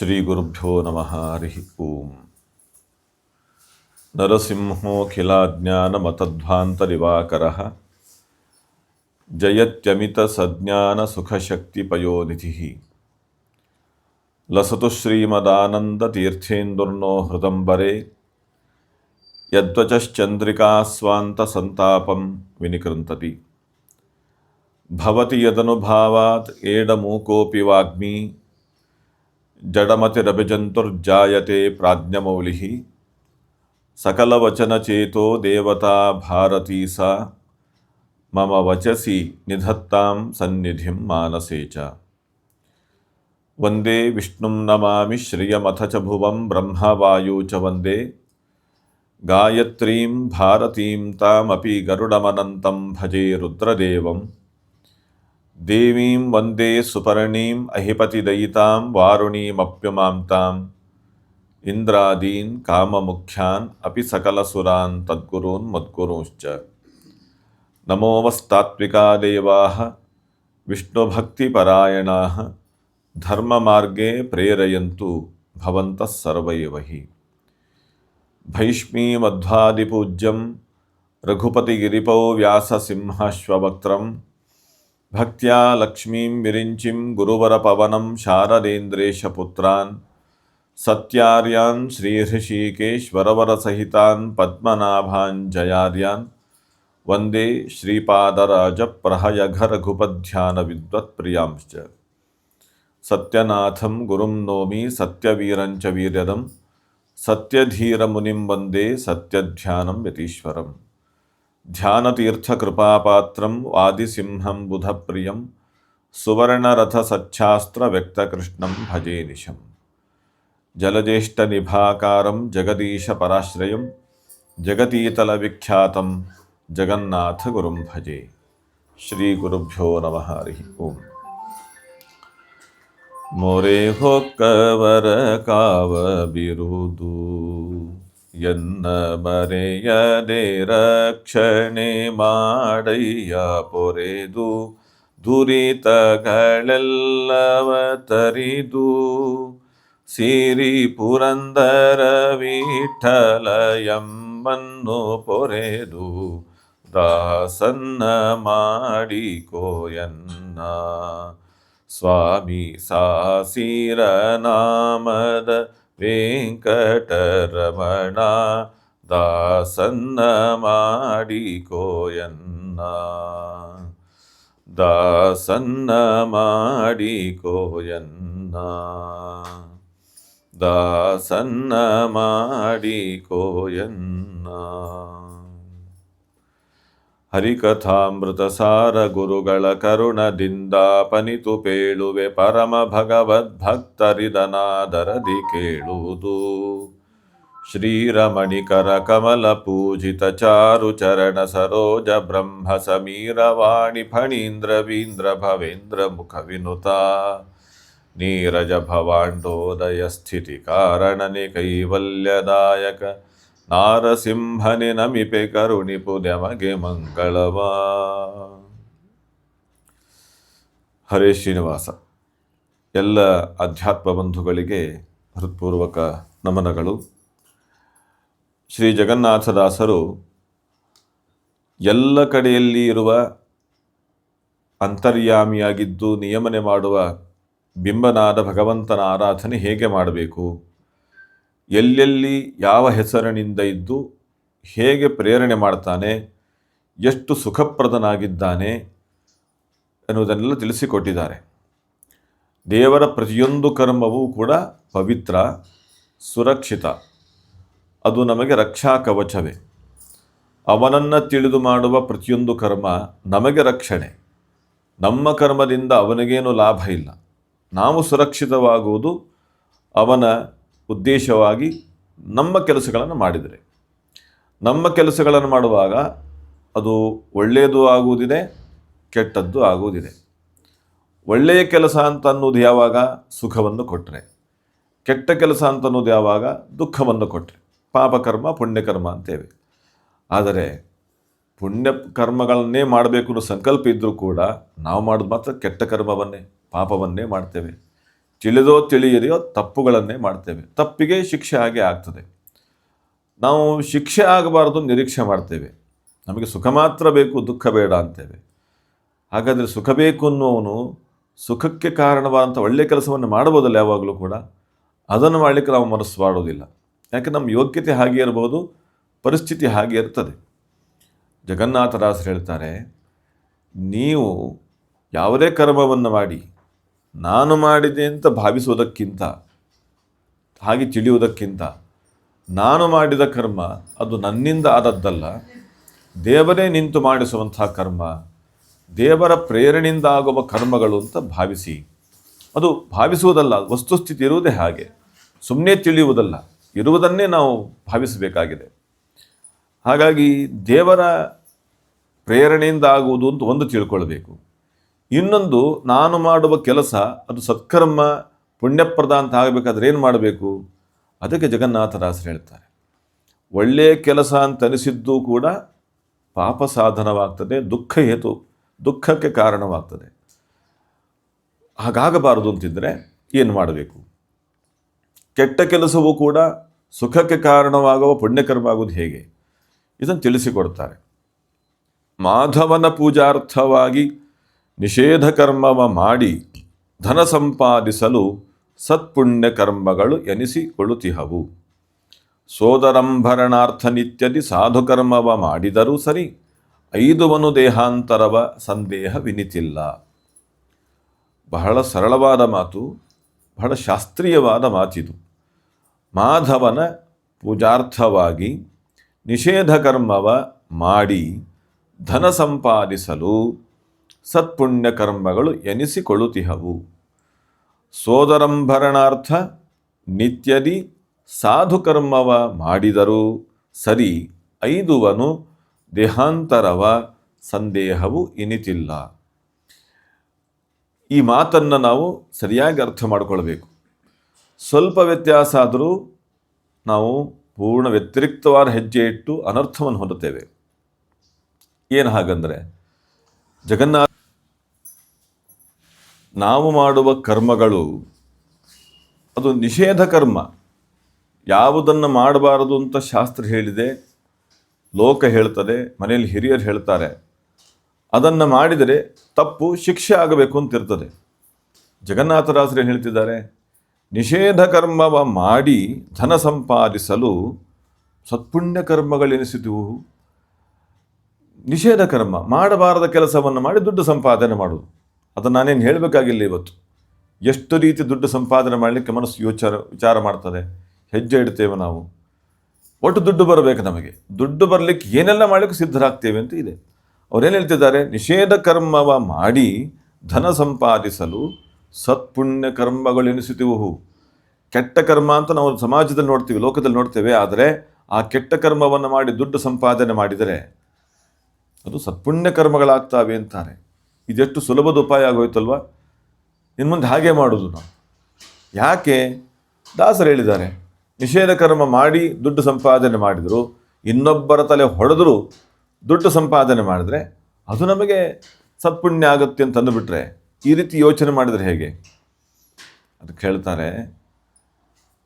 ಶ್ರೀ ಗುರುಭ್ಯೋ ನಮಃ. ಹರಿ ಓಂ. ನರಸಿಂಹೋಖಿಲಾಜ್ಞಾನಮತಧ್ವಾಂತರಿವಾಕರಃ ಜಯತ್ಯಮಿತಸಜ್ಞಾನಸುಖಶಕ್ತಿಪಯೋನಿಧಿಃ ಲಸತು ಶ್ರೀಮದಾನಂದತೀರ್ಥೇಂದುರ್ನೋ ಹೃದಂಬರೆ ಯದ್ವಚಶ್ಚಂದ್ರಿಕಾಸ್ವಾಂತಸಂತಾಪಂ ವಿನಿಕೃಂತತಿ. ಭವತಿ ಯದನುಭಾವಾತ್ ಏಡಮೂಕೋಪಿ ವಾಗ್ಮಿ ಜಡಮತಿರಭಿಜಂತುರ್ಜಾಯತೆ ಪ್ರಾಜ್ಞಮೌಲಿಃ. ಸಕಲವಚನಚೇತೋ ದೇವತಾ ಭಾರತೀ ಸಾ ಮಮ ವಚಸಿ ನಿಧತ್ತಾಂ ಸನ್ನಿಧಿಂ ಮಾನಸೇ ಚ. ವಂದೇ ವಿಷ್ಣುಂ ನಮಾಮಿ ಶ್ರಿಯಮಥ ಚ ಭುವಂ ಬ್ರಹ್ಮವಾಯೂ ಚ ವಂದೇ ಗಾಯತ್ರೀಂ ಭಾರತೀಂ ತಾಮಪಿ ಗರುಡಮನಂತಂ ಭಜೆ ರುದ್ರದೇವಂ. ದೇವೀಂ ವಂದೇ ಸುಪರ್ಣೀಂ ಅಹಿಪತಿದಯಿತಾಂ ವಾರುಣೀಮಪ್ಯುಮಾಂ ತಾಂ. ಇಂದ್ರಾದೀನ್ ಕಾಮಮುಖ್ಯಾನ್ ಅಪಿ ಸಕಲಸುರಾನ್ ತದ್ಗುರೂನ್ ಮದ್ಗುರೂಶ್ಚ. ನಮೋಮಸ್ತಾತ್ವಿಕಾ ದೇವಾಃ ವಿಷ್ಣುಭಕ್ತಿಪರಾಯಣಾಃ ಧರ್ಮಮಾರ್ಗೇ ಪ್ರೇರಯಂತು ಭವಂತಃ ಸರ್ವ ಏವ ಹಿ. ಭೈಷ್ಮೀಮಧ್ವಾದಿಪೂಜ್ಯಂ ರಘುಪತಿಗಿರಿಪೋ ವ್ಯಾಸಸಿಂಹಾಶ್ವವಕ್ತ್ರಂ ಭಕ್ತ್ಯಾ ಲಕ್ಷ್ಮೀಂ ವಿರಿಂಚಿಂ ಗುರುವರಪವನಂ ಶಾರದೇಂದ್ರೇಶಪುತ್ರಾನ್ ಸತ್ಯಾರ್ಯಾನ್ ಶ್ರೀಹೃಷಿಕೇಶ್ವರವರಸಹಿತಾನ್ ಪದ್ಮನಾಭಾನ್ ಜಯಾರ್ಯಾನ್ ವಂದೇ ಶ್ರೀಪಾದರಾಜಪ್ರಹಯಘರಘುಪಧ್ಯಾನವಿದ್ವತ್ಪ್ರಿಯಾಂಶ್ಚ. ಸತ್ಯನಾಥಂ ಗುರುಂ ನೋಮಿ ಸತ್ಯವೀರಂಚ ವೀರ್ಯದಂ ಸತ್ಯಧೀರಮುನಿಂ ವಂದೇ ಸತ್ಯಧ್ಯಾನಂ ಯತೀಶ್ವರಂ. ಧ್ಯಾನತೀರ್ಥಕೃಪಾಪಾತ್ರಂ ವಾದಿಸಿಂಹಂ ಬುಧಪ್ರಿಯಂ ಸುವರ್ಣರಥಸಚ್ಛಾಸ್ತ್ರವ್ಯಕ್ತಕೃಷ್ಣಂ ಭಜೆ ನಿಶಂ. ಜಲಜ್ಯೇಷ್ಠನಿಭಾಕಾರಂ ಜಗದೀಶಪರಾಶ್ರಯಂ ಜಗತೀತಲವಿಖ್ಯಾತಂ ಜಗನ್ನಾಥಗುರುಂ ಭಜೆ. ಶ್ರೀ ಗುರುಭ್ಯೋ ನಮಃ. ಹರಿ ಓಂ. ಮೊರೆ ಹೊಕ್ಕವರ ಕಾವ ಬಿರುದು ಎನ್ನ ಮರೆಯದೆ ರಕ್ಷಣೆ ಮಾಡಯ್ಯ ಪೊರೆದು ದುರಿತಗಳೆಲ್ಲವ ತರಿದು ಸಿರಿ ಪುರಂದರ ವಿಠಲ ಎಂಬನ್ನು ಪೊರೆದು ದಾಸನ್ನ ಮಾಡಿಕೋಯನ್ನ. ಸ್ವಾಮಿ ಸಾಸಿರ ನಾಮದ ವೆಂಕಟರಮಣ ದಾಸನ್ನ ಮಾಡಿಕೋಯನ್ನ. ದಾಸನ್ನ ಮಾಡಿಕೋಯನ್ನ. ದಾಸನ್ನ ಮಾಡಿಕೋಯನ್ನ. ಹರಿಕಥಾಮೃತಸಾರ ಗುರುಗಳ ಕರುಣದಿಂದ ಪನಿತು ಪೇಳುವೆ ಪರಮ ಭಗವದ್ಭಕ್ತರಿದನಾದರದಿ ಕೇಳುವುದು. ಶ್ರೀರಮಣಿಕರ ಕಮಲ ಪೂಜಿತ ಚಾರು ಚರಣ ಸರೋಜ ಬ್ರಹ್ಮ ಸಮೀರವಾಣಿ ಫಣೀಂದ್ರವೀಂದ್ರ ಭವೇಂದ್ರ ಮುಖ ವಿನುತ ನೀರಜ ಭವಾಂಡೋದಯ ಸ್ಥಿತಿ ಕಾರಣನೆ ಕೈವಲ್ಯದಾಯಕ ನಾರಸಿಂಹನೆ ನಮಿಪೆ ಕರುಣಿಪು ನಮಗೆ ಮಂಗಳವಾ. ಹರೇ ಶ್ರೀನಿವಾಸ. ಎಲ್ಲ ಅಧ್ಯಾತ್ಮ ಬಂಧುಗಳಿಗೆ ಹೃತ್ಪೂರ್ವಕ ನಮನಗಳು. ಶ್ರೀ ಜಗನ್ನಾಥದಾಸರು ಎಲ್ಲ ಕಡೆಯಲ್ಲಿ ಇರುವ ಅಂತರ್ಯಾಮಿಯಾಗಿದ್ದು ನಿಯಮನೆ ಮಾಡುವ ಬಿಂಬನಾದ ಭಗವಂತನ ಆರಾಧನೆ ಹೇಗೆ ಮಾಡಬೇಕು, ಎಲ್ಲೆಲ್ಲಿ ಯಾವ ಹೆಸರಿನಿಂದ ಇದ್ದು ಹೇಗೆ ಪ್ರೇರಣೆ ಮಾಡ್ತಾನೆ, ಎಷ್ಟು ಸುಖಪ್ರದನಾಗಿದ್ದಾನೆ ಎನ್ನುವುದನ್ನೆಲ್ಲ ತಿಳಿಸಿಕೊಟ್ಟಿದ್ದಾರೆ. ದೇವರ ಪ್ರತಿಯೊಂದು ಕರ್ಮವೂ ಕೂಡ ಪವಿತ್ರ, ಸುರಕ್ಷಿತ. ಅದು ನಮಗೆ ರಕ್ಷಾ ಕವಚವೇ. ಅವನನ್ನು ತಿಳಿದು ಮಾಡುವ ಪ್ರತಿಯೊಂದು ಕರ್ಮ ನಮಗೆ ರಕ್ಷಣೆ. ನಮ್ಮ ಕರ್ಮದಿಂದ ಅವನಿಗೇನು ಲಾಭ ಇಲ್ಲ. ನಾವು ಸುರಕ್ಷಿತವಾಗುವುದು ಅವನ ಉದ್ದೇಶವಾಗಿ ನಮ್ಮ ಕೆಲಸಗಳನ್ನು ಮಾಡಿದರೆ. ನಮ್ಮ ಕೆಲಸಗಳನ್ನು ಮಾಡುವಾಗ ಅದು ಒಳ್ಳೆಯದು ಆಗುವುದಿದೆ, ಕೆಟ್ಟದ್ದು ಆಗುವುದಿದೆ. ಒಳ್ಳೆಯ ಕೆಲಸ ಅಂತ ಅನ್ನೋದು ಯಾವಾಗ ಸುಖವನ್ನು ಕೊಟ್ಟರೆ, ಕೆಟ್ಟ ಕೆಲಸ ಅಂತ ಅನ್ನೋದು ಯಾವಾಗ ದುಃಖವನ್ನು ಕೊಟ್ಟರೆ. ಪಾಪಕರ್ಮ ಪುಣ್ಯಕರ್ಮ ಅಂತೇವೆ. ಆದರೆ ಪುಣ್ಯ ಕರ್ಮಗಳನ್ನೇ ಮಾಡಬೇಕು ಅನ್ನೋ ಸಂಕಲ್ಪ ಇದ್ದರೂ ಕೂಡ ನಾವು ಮಾಡೋದು ಮಾತ್ರ ಕೆಟ್ಟ ಕರ್ಮವನ್ನೇ, ಪಾಪವನ್ನೇ ಮಾಡ್ತೇವೆ. ತಿಳಿದೋ ತಿಳಿಯದೆಯೋ ತಪ್ಪುಗಳನ್ನೇ ಮಾಡ್ತೇವೆ. ತಪ್ಪಿಗೆ ಶಿಕ್ಷೆ ಹಾಗೆ ಆಗ್ತದೆ. ನಾವು ಶಿಕ್ಷೆ ಆಗಬಾರ್ದು ನಿರೀಕ್ಷೆ ಮಾಡ್ತೇವೆ. ನಮಗೆ ಸುಖ ಮಾತ್ರ ಬೇಕು, ದುಃಖ ಬೇಡ ಅಂತೇವೆ. ಹಾಗಾದರೆ ಸುಖ ಬೇಕು ಅನ್ನೋವನು ಸುಖಕ್ಕೆ ಕಾರಣವಾದಂಥ ಒಳ್ಳೆಯ ಕೆಲಸವನ್ನು ಮಾಡ್ಬೋದಲ್ಲ ಯಾವಾಗಲೂ ಕೂಡ. ಅದನ್ನು ಮಾಡಲಿಕ್ಕೆ ನಾವು ಮನಸ್ಸು ಮಾಡೋದಿಲ್ಲ. ಯಾಕೆ ನಮ್ಮ ಯೋಗ್ಯತೆ ಹಾಗೆ ಇರಬಹುದು, ಪರಿಸ್ಥಿತಿ ಹಾಗೆ ಇರ್ತದೆ. ಜಗನ್ನಾಥದಾಸರು ಹೇಳ್ತಾರೆ, ನೀವು ಯಾವುದೇ ಕರ್ಮವನ್ನು ಮಾಡಿ ನಾನು ಮಾಡಿದೆ ಅಂತ ಭಾವಿಸುವುದಕ್ಕಿಂತ, ಹಾಗೆ ತಿಳಿಯುವುದಕ್ಕಿಂತ, ನಾನು ಮಾಡಿದ ಕರ್ಮ ಅದು ನನ್ನಿಂದ ಆದದ್ದಲ್ಲ, ದೇವರೇ ನಿಂತು ಮಾಡಿಸುವಂಥ ಕರ್ಮ, ದೇವರ ಪ್ರೇರಣೆಯಿಂದ ಆಗುವ ಕರ್ಮಗಳು ಅಂತ ಭಾವಿಸಿ. ಅದು ಭಾವಿಸುವುದಲ್ಲ, ವಸ್ತುಸ್ಥಿತಿ ಇರುವುದೇ ಹಾಗೆ, ಸುಮ್ಮನೆ ತಿಳಿಯುವುದಲ್ಲ, ಇರುವುದನ್ನೇ ನಾವು ಭಾವಿಸಬೇಕಾಗಿದೆ. ಹಾಗಾಗಿ ದೇವರ ಪ್ರೇರಣೆಯಿಂದ ಆಗುವುದು ಅಂತ ಒಂದು ತಿಳ್ಕೊಳ್ಬೇಕು. ಇನ್ನೊಂದು, ನಾನು ಮಾಡುವ ಕೆಲಸ ಅದು ಸತ್ಕರ್ಮ ಪುಣ್ಯಪ್ರದ ಅಂತ ಆಗಬೇಕಾದ್ರೆ ಏನು ಮಾಡಬೇಕು? ಅದಕ್ಕೆ ಜಗನ್ನಾಥದಾಸರು ಹೇಳ್ತಾರೆ, ಒಳ್ಳೆಯ ಕೆಲಸ ಅಂತ ಅನಿಸಿದ್ದು ಕೂಡ ಪಾಪ ಸಾಧನವಾಗ್ತದೆ, ದುಃಖಕ್ಕೆ ಕಾರಣವಾಗ್ತದೆ. ಹಾಗಾಗಬಾರದು ಅಂತಿದ್ದರೆ ಏನು ಮಾಡಬೇಕು? ಕೆಟ್ಟ ಕೆಲಸವೂ ಕೂಡ ಸುಖಕ್ಕೆ ಕಾರಣವಾಗುವ ಪುಣ್ಯಕರ್ಮ ಆಗುವುದು ಹೇಗೆ? ಇದನ್ನು ತಿಳಿಸಿಕೊಡ್ತಾರೆ. ಮಾಧವನ ಪೂಜಾರ್ಥವಾಗಿ ನಿಷೇಧ ಕರ್ಮವ ಮಾಡಿ ಧನ ಸಂಪಾದಿಸಲು ಸತ್ಪುಣ್ಯ ಕರ್ಮಗಳು ಎನಿಸಿಕೊಳ್ಳುತ್ತಿಹವು. ಸೋದರಂಭರಣಾರ್ಥ ನಿತ್ಯದಿ ಸಾಧುಕರ್ಮವ ಮಾಡಿದರೂ ಸರಿ, ಐದುವನು ದೇಹಾಂತರವ ಸಂದೇಹವಿನಿತಿಲ್ಲ. ಬಹಳ ಸರಳವಾದ ಮಾತು, ಬಹಳ ಶಾಸ್ತ್ರೀಯವಾದ ಮಾತಿದು. ಮಾಧವನ ಪೂಜಾರ್ಥವಾಗಿ ನಿಷೇಧ ಕರ್ಮವ ಮಾಡಿ ಧನ ಸಂಪಾದಿಸಲು ಸತ್ಪುಣ್ಯ ಕರ್ಮಗಳು ಎನಿಸಿಕೊಳ್ಳುತ್ತಿಹವು. ಸೋದರಂಭರಣಾರ್ಥ ನಿತ್ಯದಿ ಸಾಧುಕರ್ಮವ ಮಾಡಿದರೂ ಸರಿ, ಐದುವನು ದೇಹಾಂತರವ ಸಂದೇಹವು ಇನಿತಿಲ್ಲ. ಈ ಮಾತನ್ನು ನಾವು ಸರಿಯಾಗಿ ಅರ್ಥ ಮಾಡಿಕೊಳ್ಬೇಕು. ಸ್ವಲ್ಪ ವ್ಯತ್ಯಾಸ ಆದರೂ ನಾವು ಪೂರ್ಣ ವ್ಯತಿರಿಕ್ತವಾದ ಹೆಜ್ಜೆ ಇಟ್ಟು ಅನರ್ಥವನ್ನು ಹೊಂದುತ್ತೇವೆ. ಏನು ಹಾಗಂದರೆ, ನಾವು ಮಾಡುವ ಕರ್ಮಗಳು ಅದು ನಿಷೇಧ ಕರ್ಮ. ಯಾವುದನ್ನು ಮಾಡಬಾರದು ಅಂತ ಶಾಸ್ತ್ರ ಹೇಳಿದೆ, ಲೋಕ ಹೇಳ್ತದೆ, ಮನೆಯಲ್ಲಿ ಹಿರಿಯರು ಹೇಳ್ತಾರೆ, ಅದನ್ನು ಮಾಡಿದರೆ ತಪ್ಪು, ಶಿಕ್ಷೆ ಆಗಬೇಕು ಅಂತಿರ್ತದೆ. ಜಗನ್ನಾಥದಾಸರು ಏನು ಹೇಳ್ತಿದ್ದಾರೆ? ನಿಷೇಧ ಕರ್ಮವ ಮಾಡಿ ಧನ ಸಂಪಾದಿಸಲು ಸತ್ಪುಣ್ಯ ಕರ್ಮಗಳೆನಿಸಿದುವು. ನಿಷೇಧ ಕರ್ಮ, ಮಾಡಬಾರದ ಕೆಲಸವನ್ನು ಮಾಡಿ ದುಡ್ಡು ಸಂಪಾದನೆ ಮಾಡುವುದು. ಅದನ್ನು ನಾನೇನು ಹೇಳಬೇಕಾಗಿಲ್ಲ. ಇವತ್ತು ಎಷ್ಟು ರೀತಿ ದುಡ್ಡು ಸಂಪಾದನೆ ಮಾಡಲಿಕ್ಕೆ ಮನಸ್ಸು ವಿಚಾರ ಮಾಡ್ತದೆ, ಹೆಜ್ಜೆ ಇಡ್ತೇವೆ ನಾವು. ಒಟ್ಟು ದುಡ್ಡು ಬರಬೇಕು, ನಮಗೆ ದುಡ್ಡು ಬರಲಿಕ್ಕೆ ಏನೆಲ್ಲ ಮಾಡಲಿಕ್ಕೆ ಸಿದ್ಧರಾಗ್ತೇವೆ ಅಂತ ಇದೆ. ಅವ್ರೇನು ಹೇಳ್ತಿದ್ದಾರೆ? ನಿಷೇಧ ಕರ್ಮವ ಮಾಡಿ ಧನ ಸಂಪಾದಿಸಲು ಸತ್ಪುಣ್ಯ ಕರ್ಮಗಳೆನಿಸುತ್ತಿವು. ಕೆಟ್ಟ ಕರ್ಮ ಅಂತ ನಾವು ಸಮಾಜದಲ್ಲಿ ನೋಡ್ತೀವಿ, ಲೋಕದಲ್ಲಿ ನೋಡ್ತೇವೆ. ಆದರೆ ಆ ಕೆಟ್ಟ ಕರ್ಮವನ್ನು ಮಾಡಿ ದುಡ್ಡು ಸಂಪಾದನೆ ಮಾಡಿದರೆ ಅದು ಸತ್ಪುಣ್ಯ ಕರ್ಮಗಳಾಗ್ತವೆ ಅಂತಾರೆ. ಇದೆಷ್ಟು ಸುಲಭದ ಉಪಾಯ ಆಗೋಯ್ತಲ್ವ? ಇನ್ನು ಮುಂದೆ ಹಾಗೆ ಮಾಡೋದು ನಾವು. ಯಾಕೆ? ದಾಸರು ಹೇಳಿದ್ದಾರೆ, ನಿಷೇಧ ಕರ್ಮ ಮಾಡಿ ದುಡ್ಡು ಸಂಪಾದನೆ ಮಾಡಿದರು, ಇನ್ನೊಬ್ಬರ ತಲೆ ಹೊಡೆದರೂ ದುಡ್ಡು ಸಂಪಾದನೆ ಮಾಡಿದ್ರೆ ಅದು ನಮಗೆ ಸತ್ಪುಣ್ಯ ಆಗುತ್ತೆ ಅಂತ ಅಂದುಬಿಟ್ರೆ, ಈ ರೀತಿ ಯೋಚನೆ ಮಾಡಿದರೆ ಹೇಗೆ? ಅದಕ್ಕೆ ಹೇಳ್ತಾರೆ,